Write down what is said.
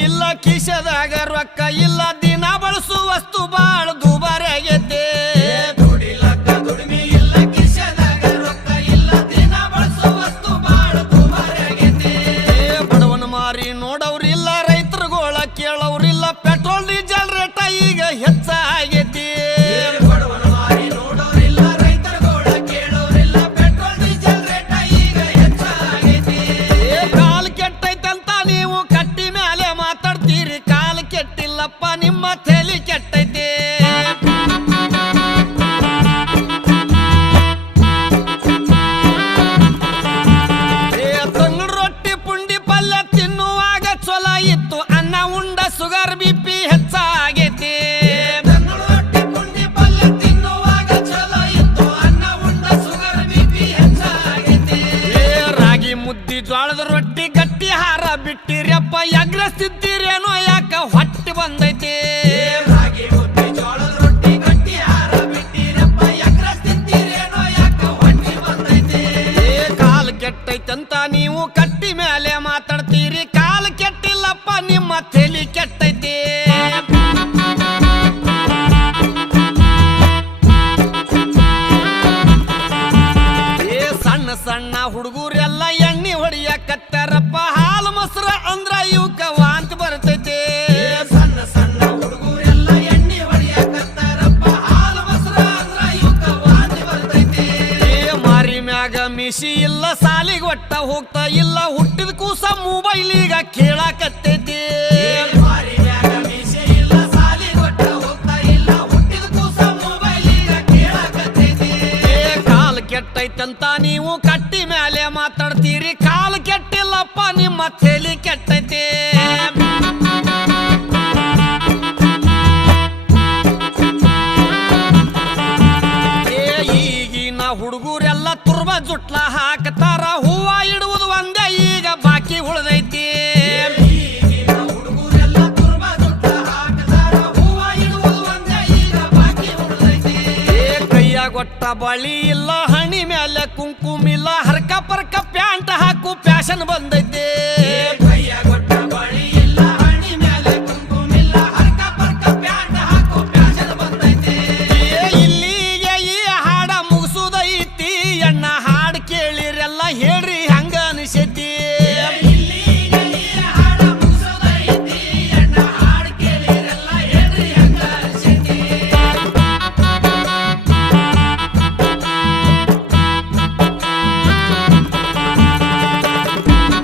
ಇಲ್ಲ ಕಿಶದಾಗ ರೊಕ್ಕ ಇಲ್ಲ ದಿನ ಬಳಸು ವಸ್ತು ಬಾಳ ದುಬಾರಿ ಆಗೈತೆ ಬಡವನ ಮಾರಿ ನೋಡವ್ರಿಲ್ಲ ರೈತರುಗಳ ಕೇಳವ್ರಿಲ್ಲ ಪೆಟ್ರೋಲ್ ಡೀಸೆಲ್ ರೇಟ ಈಗ ಹೆಚ್ಚಾಗೈತಿ ಕಾಲ್ ಕೆಟ್ಟೈತಂತ ನೀವು ಕಟ್ಟಿ ಮೇಲೆ ಮಾತಾಡ್ತೀರಿ ಕಾಲ್ ಕೆಟ್ಟಿಲ್ಲಪ್ಪ ನಿಮ್ಮ ತಲೆ ಕೆಟ್ಟೈತಿ ತಂಗಡ ರೊಟ್ಟಿ ಪುಂಡಿ ಪಲ್ಯ ತಿನ್ನುವಾಗ ಚೊಲ ಇತ್ತು ಅನ್ನ ಉಂಡ ಸುಗರ್ ಬಿಪಿ ಹೆಚ್ಚಾಗೈತಿ ರಾಗಿ ಮುದ್ದಿ ಜೋಳದ ರೊಟ್ಟಿ ಗಟ್ಟಿ ಹಾರ ಬಿಟ್ಟಿರಪ್ಪ ಎಗ್ರಸ್ತಿದ್ದೀರೇನೋ ಯಾಕ ಹೊಟ್ಟೆ ಬಂದೈತಿ ಕಾಲ್ ಕೆಟ್ಟೈತಂತ ನೀವು ಕಟ್ಟಿ ಮೇಲೆ ಮಾತಾಡ್ತೀರಿ ಕಾಲ್ ಕೆಟ್ಟಿಲ್ಲಪ್ಪ ನಿಮ್ಮ ತಲೆ ಕೆಟ್ಟೈತಿ ಸಣ್ಣ ಸಣ್ಣ ಹುಡುಗರೆಲ್ಲ ಎಣ್ಣೆ ಹೊಡಿಯಕತ್ತಾರಪ್ಪ ಹಾಲು ಮೊಸರ ಅಂದ್ರ ಇವಕ್ಕ ವಾಂತಿ ಬರ್ತೈತಿ ಸಣ್ಣ ಸಣ್ಣ ಹುಡುಗರೆಲ್ಲ ಎಣ್ಣೆ ಹೊಡಿಯಕತ್ತಾರಪ್ಪ ಹಾಲು ಮೊಸರ ಅಂದ್ರ ಇವಕ್ಕ ವಾಂತಿ ಬರ್ತೈತಿ ಮಾರಿ ಮ್ಯಾಗ ಮಿಸಿ ಇಲ್ಲ ಸಾಲಿಗೆ ಒಟ್ಟ ಹೋಗ್ತಾ ಇಲ್ಲ ಹುಟ್ಟಿದ ಕೂಸ ಮೊಬೈಲಿಗ ಕೇಳಾಕತ್ತೈತಿ ಕಾಲ್ ಕೆಟ್ಟೈತಂತ ನೀವು ಕಟ್ಟಿ ಮೇಲೆ ಮಾತಾಡ್ತೀರಿ ಕಾಲ್ ಕೆಟ್ಟಿಲ್ಲಪ್ಪ ನಿಮ್ಮ ತಲೆ ಕೆಟ್ಟೈತಿ ಈಗಿನ ಹುಡುಗರೆಲ್ಲ ತುರ್ಬ ಜುಟ್ಲ ಹಾಕ್ತಾರ ಹೂವ ಇಡುವುದು ಒಂದೇ ಈಗ ಬಾಕಿ ಉಳ್ದೈತಿ ಕೈಯಾಗೊಟ್ಟ ಬಳಿ ಇಲ್ಲ ಹಣಿ ಮೇಲೆ ಕುಂಕುಮಿಲ್ಲ ಹರ್ಕ ಪರ್ಕ ಪ್ಯಾಂಟ್ ಹಾಕು ಫ್ಯಾಷನ್ ಬಂದೈತಿ